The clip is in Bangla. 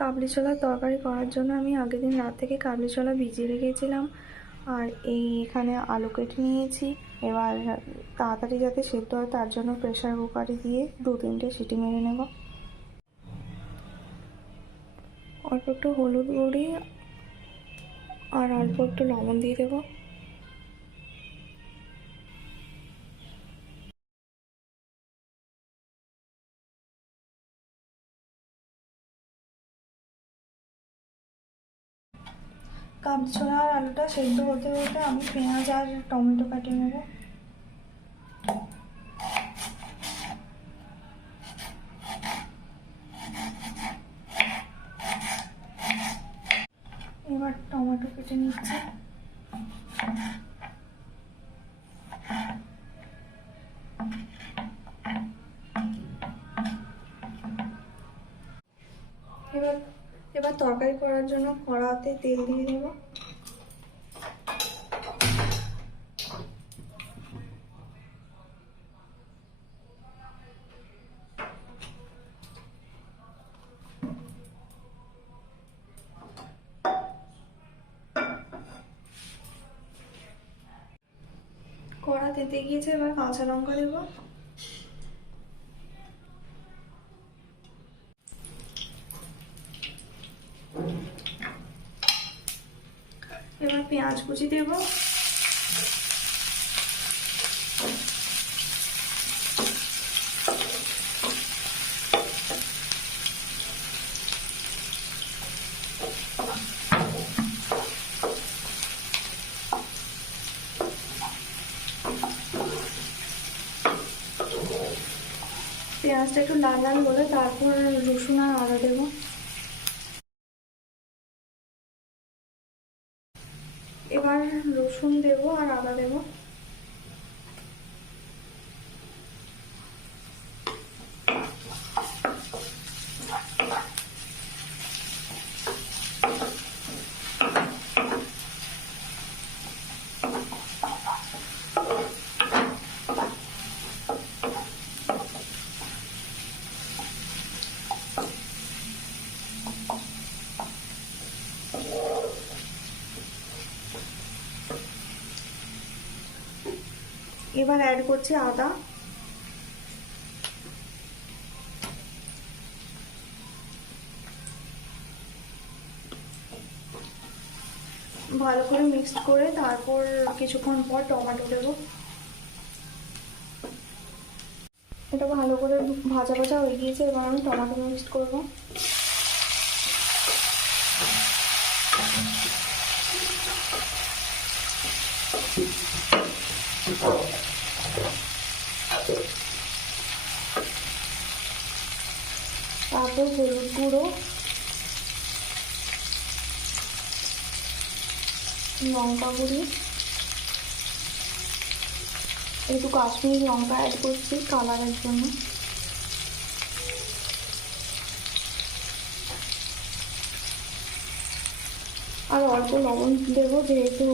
কাবলি ছোলার তরকারি করার জন্য আমি আগের দিন রাত থেকে কাবলি ছোলা ভিজিয়ে রেখেছিলাম। আর এখানে আলু কেটে নিয়েছি। এবার তাড়াতাড়ি যাতে সেদ্ধ হয় তার জন্য প্রেসার কুকারে দিয়ে 2-3টে সিটি মেরে নেব। অল্প একটু হলুদ গুঁড়ি আর অল্প একটু লবণ দিয়ে দেবো। কাবলি ছোলা আর আলুটা সেদ্ধ হতে হতে আমি পেঁয়াজ আর টমেটো কাটিয়ে নেব। এবার টমেটো কেটে নিচ্ছি। এবার তরকারি করার জন্য কড়াতে তেল দিয়ে দেবো। কড়া তেতে গিয়েছে, এবার কাঁচা লঙ্কা দেবো। এবার পেঁয়াজ কুচি দেবো। পেঁয়াজটা একটু লাল লাল হলে তারপর রসুন আর আদা দেবো। এবার রসুন দেবো আর আদা দেবো। এবার অ্যাড করছি আদা। ভালো করে মিক্সড করে তারপর কিছুক্ষণ পর টমেটো দেবো। এটা ভালো করে ভাজা ভাজা হয়ে গিয়েছে, এবার আমি টমেটো মিক্সড করবো। তারপর হলুদ গুঁড়ো, লঙ্কা গুঁড়ি, একটু কাশ্মীরি লঙ্কা অ্যাড করছি কালারের জন্য। আর অল্প লবণ দেবো যেহেতু